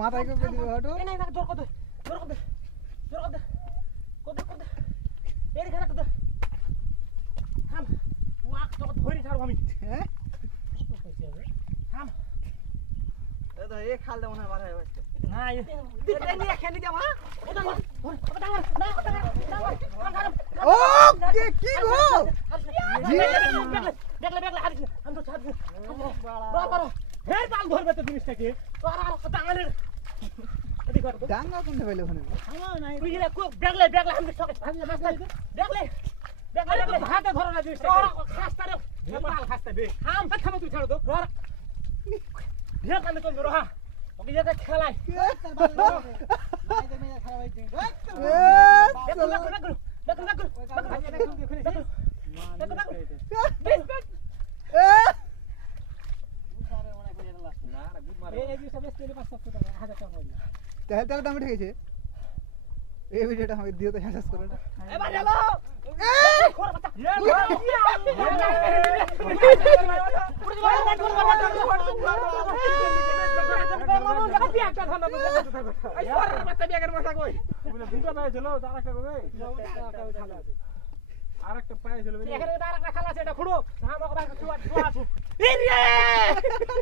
মাথায় করে দিবে হটো খালটা মনে হয় বার হয়ে গেছে ও কি গো ডাঙ্গা কোনটা পাইলে ওখানে খেলায় তাহলে দাম উঠে গেছে এই ভিডিওটা আমাকে দিও তো হ্যাঁ করে আরেকটা পায়ে ছিল এখানে আরেকটা খালা আছে এটা খুঁড়ো